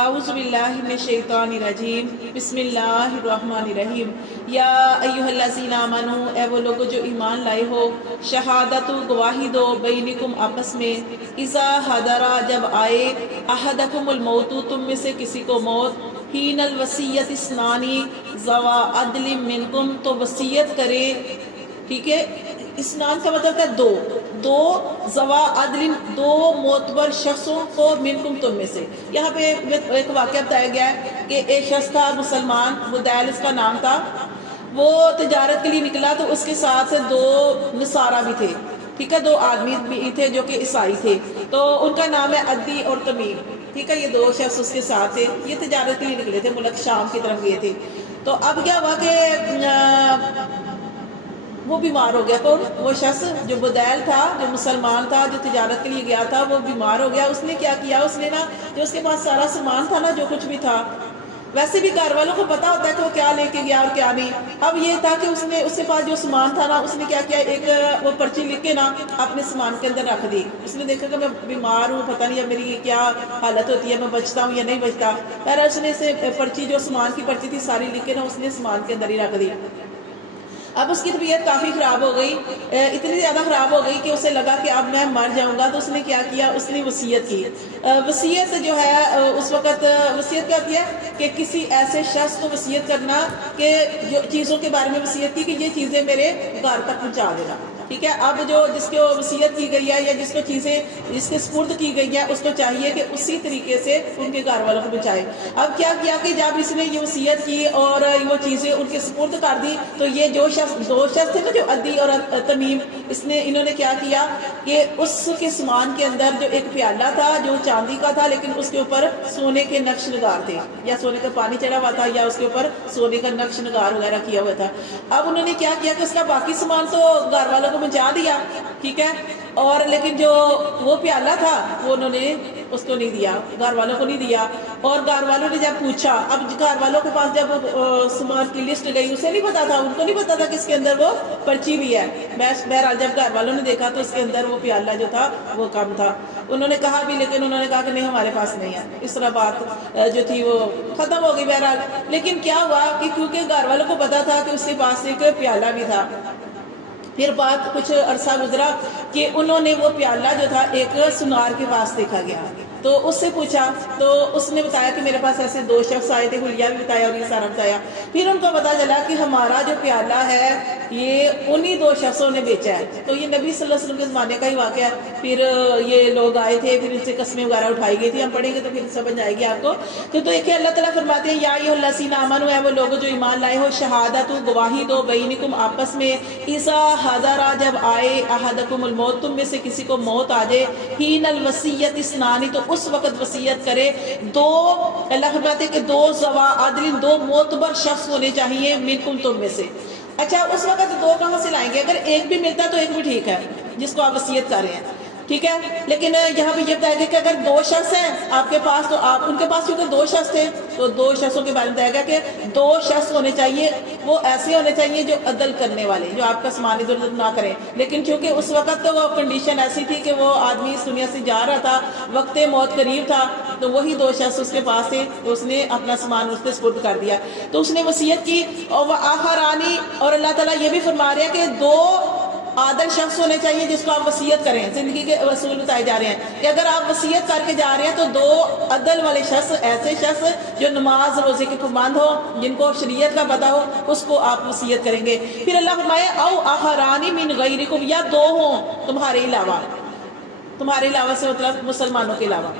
اعوذ باللہ من الشیطان الرجیم بسم اللہ الرحمن الرحیم یا ایھا الذین آمنوا، اے وہ لوگ جو ایمان لائے ہو، شہادت گواہی دو بینکم آپس میں، اذا حضر جب آئے، احدکم الموت تم میں سے کسی کو موت، حین الوصیت اثنانی ذوا عدل منکم تو وصیت کرے، ٹھیک ہے، اسنان کا مطلب ہے دو ذوا عدل، دو معتبر شخصوں کو منکم تم میں سے۔ یہاں پہ ایک واقعہ بتایا گیا ہے کہ ایک شخص تھا مسلمان، بدیل اس کا نام تھا، وہ تجارت کے لیے نکلا تو اس کے ساتھ دو نصارہ بھی تھے، ٹھیک ہے، دو آدمی بھی تھے جو کہ عیسائی تھے، تو ان کا نام ہے عدی اور تمیم، ٹھیک ہے، یہ دو شخص اس کے ساتھ تھے، یہ تجارت کے لیے نکلے تھے، ملک شام کی طرف گئے تھے۔ تو اب کیا ہوا کہ وہ بیمار ہو گیا، کون؟ وہ شخص جو بدیل تھا، جو مسلمان تھا، جو تجارت کے لیے گیا تھا، وہ بیمار ہو گیا۔ اس نے کیا کیا، اس نے نا جو اس کے پاس سارا سامان تھا نا، جو کچھ بھی تھا، ویسے بھی گھر والوں کو پتا ہوتا ہے کہ وہ کیا لے کے گیا اور کیا نہیں۔ اب یہ تھا کہ اس کے پاس جو سامان تھا نا، اس نے کیا کیا، ایک وہ پرچی لکھ کے نا اپنے سامان کے اندر رکھ دی۔ اس نے دیکھا کہ میں بیمار ہوں، پتہ نہیں اب میری کیا حالت ہوتی ہے، میں بچتا ہوں یا نہیں بچتا۔ پہلے اس نے اسے پرچی، جو سامان کی پرچی تھی، ساری لکھ کے نا اس نے سامان کے اندر ہی رکھ دی۔ اب اس کی طبیعت کافی خراب ہو گئی، اتنی زیادہ خراب ہو گئی کہ اسے لگا کہ اب میں مر جاؤں گا۔ تو اس نے کیا کیا، اس نے وصیت کی۔ وصیت جو ہے اس وقت وصیت کیا کیا کہ کسی ایسے شخص کو وصیت کرنا کہ جو چیزوں کے بارے میں وصیت کی کہ یہ چیزیں میرے گھر تک پہنچا دینا، ٹھیک ہے۔ اب جو جس کو وصیت کی گئی ہے یا جس کو چیزیں جس کے سپرد کی گئی ہے، اس کو چاہیے کہ اسی طریقے سے ان کے گھر والوں کو پہنچائے۔ اب کیا کیا کہ جب اس نے یہ وصیت کی اور وہ چیزیں ان کے سپرد کر دی، تو یہ دو شخص تھے نا، جو عدی اور تمیم، انہوں نے کیا کیا کہ اس کے سامان کے اندر جو ایک پیالہ تھا جو چاندی کا تھا، لیکن اس کے اوپر سونے کے نقش نگار تھے، یا سونے کا پانی چڑھا ہوا تھا، یا اس کے اوپر سونے کا نقش نگار وغیرہ کیا ہوا تھا۔ اب انہوں نے کیا کیا کہ اس کا باقی سامان تو گھر والوں کو پہنچا دیا، ٹھیک ہے، اور لیکن جو وہ پیالہ تھا وہ انہوں نے اس کو نہیں دیا، گھر والوں کو نہیں دیا۔ اور گھر والوں نے جب پوچھا، اب گھر والوں کے پاس جب سامان کی لسٹ گئی، اسے نہیں پتا تھا، ان کو نہیں پتا تھا کہ اس کے اندر وہ پرچی بھی ہے۔ بہرحال جب گھر والوں نے دیکھا تو اس کے اندر وہ پیالہ جو تھا وہ کم تھا۔ انہوں نے کہا بھی، لیکن انہوں نے کہا کہ نہیں، ہمارے پاس نہیں ہے۔ اس طرح بات جو تھی وہ ختم ہو گئی بہرحال۔ لیکن کیا ہوا کہ کیونکہ گھر والوں کو پتا تھا کہ اس کے پاس ایک پیالہ بھی تھا، پھر بات کچھ عرصہ گزرا کہ انہوں نے وہ پیالہ جو تھا ایک سنار کے پاس دیکھا گیا، تو اس سے پوچھا تو اس نے بتایا کہ میرے پاس ایسے دو شخص آئے تھے، حلیہ بھی بتایا اور یہ سارا بتایا۔ پھر ان کو پتا چلا کہ ہمارا جو پیالہ ہے یہ انہی دو شخصوں نے بیچا ہے۔ تو یہ نبی صلی اللہ علیہ وسلم کے زمانے کا ہی واقعہ ہے۔ پھر یہ لوگ آئے تھے، پھر ان سے قسمیں وغیرہ اٹھائی گئی تھی، ہم پڑھیں گے تو پھر سمجھ آئے گی آپ کو۔ تو دیکھیں اللہ تعالیٰ فرماتے ہیں یا ایھا الذین آمنوا، اے وہ لوگ جو ایمان لائے ہو، شہادت گواہی دو بینکم آپس میں، اذا حضر جب آئے، احدکم الموت تم میں سے کسی کو موت آ جائے، حین الوصیت اثنانی تو اس وقت وصیت کرے، دو، اللہ فرماتے ہیں کہ دو ذوا عدل، دو معتبر شخص ہونے چاہیے، منکم تم میں سے۔ اچھا، اس وقت دو کہاں سے لائیں گے؟ اگر ایک بھی ملتا تو ایک بھی ٹھیک ہے، جس کو آپ وصیت کر رہے ہیں، ٹھیک ہے۔ لیکن یہاں پہ یہ بتایا گیا کہ اگر دو شخص ہیں آپ کے پاس، تو آپ ان کے پاس کیونکہ دو شخص تھے تو دو شخصوں کے بارے میں بتایا گیا کہ دو شخص ہونے چاہیے، وہ ایسے ہونے چاہیے جو عدل کرنے والے، جو آپ کا سامان ادھر ادھر نہ کریں۔ لیکن چونکہ اس وقت تو وہ کنڈیشن ایسی تھی کہ وہ آدمی اس دنیا سے جا رہا تھا، وقت موت قریب تھا، تو وہی دو شخص اس کے پاس تھے، تو اس نے اپنا سامان اس پہ سپرد کر دیا۔ تو اس نے وصیت کی، اور وہ آخرانی، اور اللہ تعالیٰ یہ بھی فرما رہے ہیں کہ دو عادل شخص ہونے چاہیے جس کو آپ وصیت کریں۔ زندگی کے اصول بتائے جا رہے ہیں کہ اگر آپ وصیت کر کے جا رہے ہیں تو دو عدل والے شخص، ایسے شخص جو نماز روزے کے پابند ہو، جن کو شریعت کا پتہ ہو، اس کو آپ وصیت کریں گے۔ پھر اللہ فرمائے او آخران من غیرکم، یا دو ہوں تمہارے علاوہ، تمہارے علاوہ سے مطلب مسلمانوں کے علاوہ۔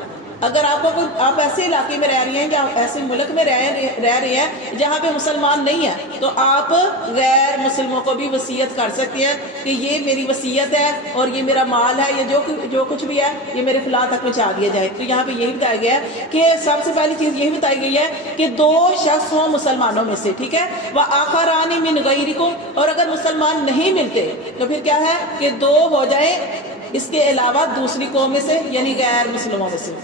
اگر آپ ایسے علاقے میں رہ رہی ہیں یا ایسے ملک میں رہ رہے ہیں جہاں پہ مسلمان نہیں ہیں، تو آپ غیر مسلموں کو بھی وصیت کر سکتے ہیں کہ یہ میری وصیت ہے اور یہ میرا مال ہے، یہ جو کچھ بھی ہے یہ میرے فلاں تک پہنچا دیا جائے۔ تو یہاں پہ یہی بتایا گیا ہے کہ سب سے پہلی چیز یہی بتائی گئی ہے کہ دو شخص ہوں مسلمانوں میں سے، ٹھیک ہے۔ وآخران من غیرکم، اور اگر مسلمان نہیں ملتے تو پھر کیا ہے کہ دو ہو جائے اس کے علاوہ دوسری قوم میں سے، یعنی غیر مسلموں میں سے۔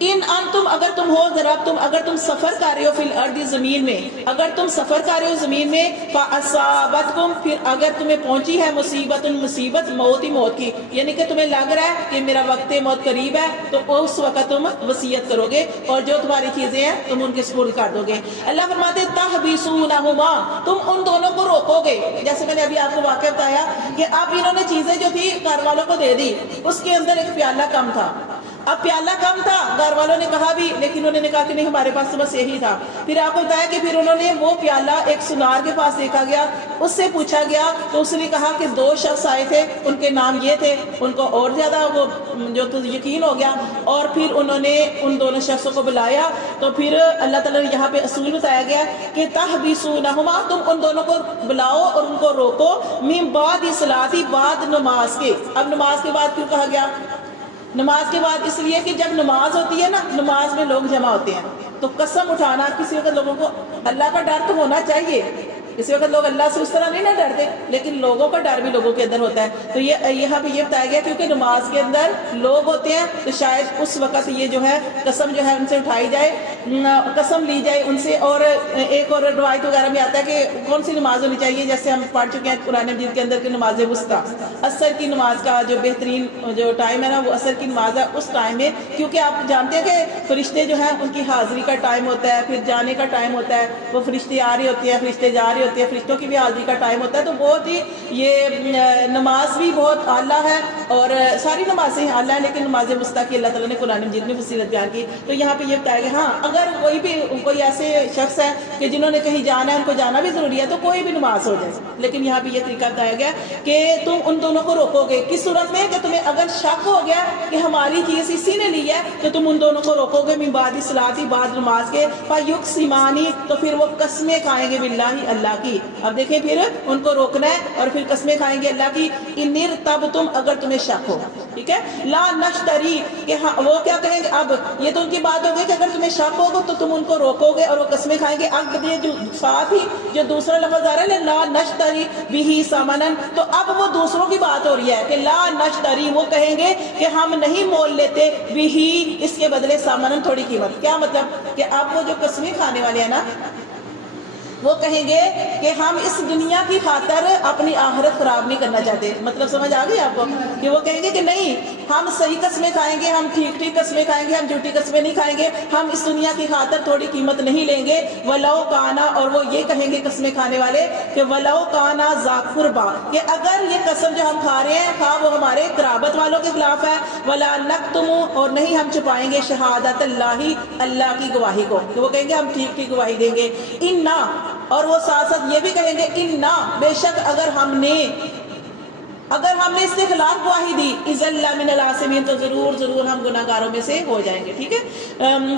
ان انتم اگر تم ہو ضربتم اگر تم سفر کر رہے ہو فی الارض زمین میں، اگر تم سفر کر رہے ہو زمین میں، فاصابتکم پھر اگر تمہیں پہنچی ہے مصیبت مصیبت موت ہی موت کی، یعنی کہ تمہیں لگ رہا ہے کہ میرا وقت موت قریب ہے، تو اس وقت تم وصیت کرو گے اور جو تمہاری چیزیں ہیں تم ان کے سپرد کر دو گے۔ اللہ فرماتے ہیں تحبسونہما تم ان دونوں کو روکو گے، جیسے میں نے ابھی آپ کو واقعہ بتایا کہ اب انہوں نے چیزیں جو تھی گھر والوں کو دے دی، اس کے اندر ایک پیالہ کم تھا، اب پیالہ کم تھا، گھر والوں نے کہا بھی، لیکن انہوں نے کہا کہ نہیں ہمارے پاس تو بس یہی تھا۔ پھر آپ کو بتایا کہ پھر انہوں نے وہ پیالہ ایک سنار کے پاس دیکھا گیا، اس سے پوچھا گیا تو اس نے کہا کہ 2 شخص آئے تھے، ان کے نام یہ تھے، ان کو اور زیادہ وہ جو تو یقین ہو گیا، اور پھر انہوں نے ان دونوں شخصوں کو بلایا، تو پھر اللہ تعالیٰ نے یہاں پہ اصول بتایا گیا کہ تحبسونہما تم ان دونوں کو بلاؤ اور ان کو روکو، من بعد صلاۃ بعد نماز کے۔ اب نماز کے بعد کیوں کہا گیا؟ نماز کے بعد اس لیے کہ جب نماز ہوتی ہے نا، نماز میں لوگ جمع ہوتے ہیں، تو قسم اٹھانا کسی وقت لوگوں کو اللہ کا ڈر تو ہونا چاہیے، کسی وقت لوگ اللہ سے اس طرح نہیں نہ ڈرتے، لیکن لوگوں کا ڈر بھی لوگوں کے اندر ہوتا ہے۔ تو یہ یہاں پہ یہ بتایا گیا کیونکہ نماز کے اندر لوگ ہوتے ہیں، تو شاید اس وقت یہ جو ہے قسم جو ہے ان سے اٹھائی جائے، قسم لی جائے ان سے۔ اور ایک اور روایت وغیرہ میں آتا ہے کہ کون سی نماز ہونی چاہیے، جیسے ہم پڑھ چکے ہیں قرآن مجید کے اندر کہ نماز وسطیٰ، عصر کی نماز کا جو بہترین جو ٹائم ہے نا وہ عصر کی نماز ہے، اس ٹائم میں، کیونکہ آپ جانتے ہیں کہ فرشتے جو ہیں ان کی حاضری کا ٹائم ہوتا ہے، پھر جانے کا ٹائم ہوتا ہے، وہ فرشتے آ رہے ہوتے ہیں، فرشتے جا رہے ہوتے ہیں، فرشتوں کی بھی حاضری کا ٹائم ہوتا ہے، تو بہت ہی یہ نماز بھی بہت اعلیٰ ہے، اور ساری نمازیں اعلیٰ ہیں، لیکن نماز وسطیٰ کی اللہ تعالیٰ نے قرآن مجید میں فصیلت بیان کی۔ تو یہاں پہ یہ بتایا گیا ہاں اگر کوئی ایسے شخص ہے کہ جنہوں نے کہیں جانا ہے، ان کو جانا بھی ضروری ہے، تو کوئی بھی نماز ہو جائے، لیکن یہاں پہ یہ طریقہ بتایا گیا کہ تم ان دونوں کو روکو گے، کس صورت میں کہ تمہیں اگر شک ہو گیا کہ ہماری چیز اسی نے لی ہے، تو تم ان دونوں کو روکو گے، من بعد صلاۃ بعد نماز کے، فیقسمان تو پھر وہ قسمیں کھائیں گے باللہ اللہ کی۔ اب دیکھیں پھر ان کو روکنا ہے اور پھر قسمیں کھائیں گے اللہ کی، ان ارتبتم اگر تمہیں شک ہو، ٹھیک ہے، لا نشتری کہ ہاں وہ کیا کہیں گے، اب یہ تو ان کی بات ہوگی کہ اگر تمہیں شک ہوگا تو تم ان کو روکو گے اور وہ قسمیں کھائیں گے۔ اب یہ جو ساتھ ہی جو دوسرا لفظ آ رہا ہے لا نشتری بہ ثمنا، تو اب وہ دوسروں کی بات ہو رہی ہے کہ لا نشتری، وہ کہیں گے کہ ہم نہیں مول لیتے بہ اس کے بدلے ثمنا تھوڑی قیمت۔ کیا مطلب کہ اب وہ جو قسمیں کھانے والے ہیں نا وہ کہیں گے کہ ہم اس دنیا کی خاطر اپنی آخرت خراب نہیں کرنا چاہتے۔ مطلب سمجھ آ گئی آپ کو کہ وہ کہیں گے کہ نہیں ہم صحیح قسمیں کھائیں گے، ہم ٹھیک ٹھیک قسمیں کھائیں گے، ہم جھوٹی قسمیں نہیں کھائیں گے، ہم اس دنیا کی خاطر تھوڑی قیمت نہیں لیں گے۔ وَلَوْ كَانَ اور وہ یہ کہیں گے قسمیں کھانے والے کہ وَلَوْ كَانَ ذَا قُرْبَىٰ کہ اگر یہ قسم جو ہم کھا رہے ہیں خواہ وہ ہمارے قرابت والوں کے خلاف ہے، وَلَا نَكْتُمُ اور نہیں ہم چھپائیں گے شہادت اللہ اللہ کی گواہی کو، کہ وہ کہیں گے ہم ٹھیک ٹھیک گواہی دیں گے۔ اِنَّا اور وہ ساتھ ساتھ یہ بھی کہیں گے اِنَّا بے شک اگر ہم نے اس کے خلاف گواہی دی اِذًا لَمِنَ الْآثِمِينَ تو ضرور ہم گناہ گاروں میں سے ہو جائیں گے، ٹھیک ہے۔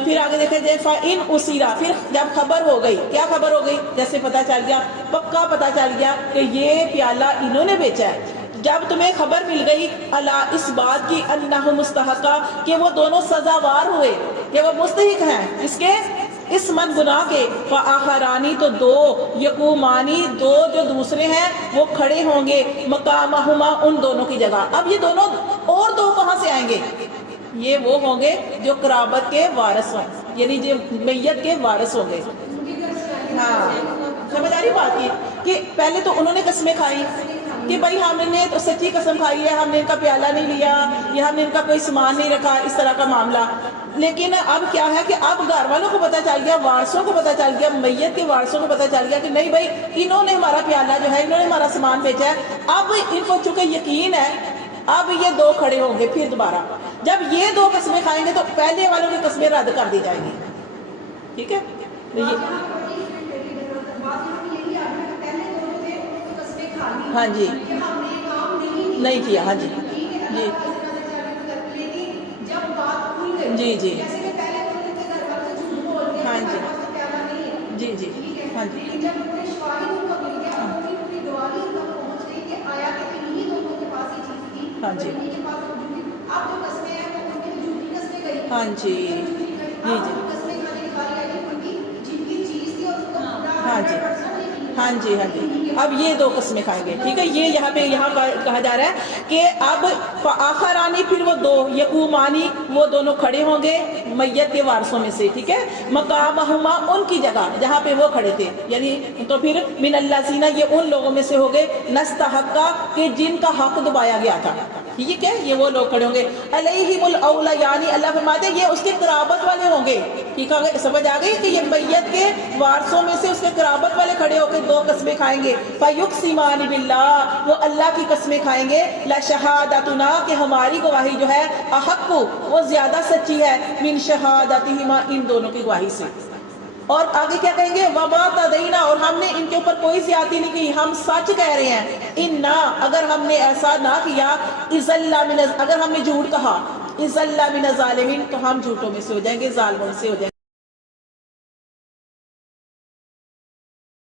پھر آگے دیکھیں جائے فَإِنْ أُسِرَ پھر جب خبر ہو گئی، کیا خبر ہو گئی، جیسے پتہ چل گیا، پکا پتہ چل گیا کہ یہ پیالہ انہوں نے بیچا ہے، جب تمہیں خبر مل گئی اللہ اس بات کی انہم مستحقہ کہ وہ دونوں سزاوار ہوئے، کہ وہ مستحق ہیں اس کے اس من گناہ کے، فآخرانی تو دو یقومانی دو جو دوسرے ہیں وہ کھڑے ہوں گے مقامہما ان دونوں کی جگہ۔ اب یہ دونوں اور دو کہاں سے آئیں گے، یہ وہ ہوں گے جو قرابت کے وارث ہوں، یعنی جو میت کے وارث ہوں گے۔ ہاں سمجھ آ رہی بات کی کہ پہلے تو انہوں نے قسمیں کھائی کہ بھائی ہم نے تو سچی قسم کھائی ہے، ہم نے ان کا پیالہ نہیں لیا یا ہم نے ان کا کوئی سامان نہیں رکھا، اس طرح کا معاملہ۔ لیکن اب کیا ہے کہ اب گھر والوں کو پتہ چل گیا، وارثوں کو پتہ چل گیا، میت کے وارثوں کو پتہ چل گیا کہ نہیں بھائی انہوں نے ہمارا پیالہ جو ہے، انہوں نے ہمارا سامان بیچا ہے۔ اب ان کو چونکہ یقین ہے، اب یہ دو کھڑے ہوں گے پھر دوبارہ، جب یہ دو قسمیں کھائیں گے تو پہلے والوں کی قسمیں رد کر دی جائیں گی، ٹھیک ہے۔ ہاں جی نہیں کیا، ہاں جی جی جی جی ہاں جی جی ہاں جی ہاں جی ہاں جی جی ہاں جی ہاں جی ہاں جی اب یہ دو قسمیں کھائیں گے، ٹھیک ہے۔ یہ یہاں کہا جا رہا ہے کہ اب آخرانی پھر وہ دو یقومانی وہ دونوں کھڑے ہوں گے میت کے وارثوں میں سے، ٹھیک ہے، مقامہما ان کی جگہ جہاں پہ وہ کھڑے تھے، یعنی تو پھر من الذین یہ ان لوگوں میں سے ہو گئے نستحقا کہ جن کا حق دبایا گیا تھا، ٹھیک ہے، یہ وہ لوگ کھڑے ہوں گے، علیہم الاولا یعنی اللہ فرماتے ہیں یہ اس کے قرابت والے ہوں گے، ٹھیک ہے، سمجھ آ گئی کہ یہ میت کے وارثوں میں سے اس کے قرابت والے کھڑے ہو کے دو قسمیں کھائیں گے، فیقسمان باللہ وہ اللہ کی قسمیں کھائیں گے، لشہادتنا کہ ہماری گواہی جو ہے احق وہ زیادہ سچی ہے، من شہادتہما ان دونوں کی گواہی سے، اور آگے کیا کہیں گے، وما تدینا اور ہم نے ان کے اوپر کوئی زیادتی نہیں کی، ہم سچ کہہ رہے ہیں، انا اگر ہم نے ایسا نہ کیا، اگر ہم نے جھوٹ کہا، اذا لمن الظالمین تو ہم جھوٹوں میں سے ہو جائیں گے، ظالموں سے ہو جائیں گے۔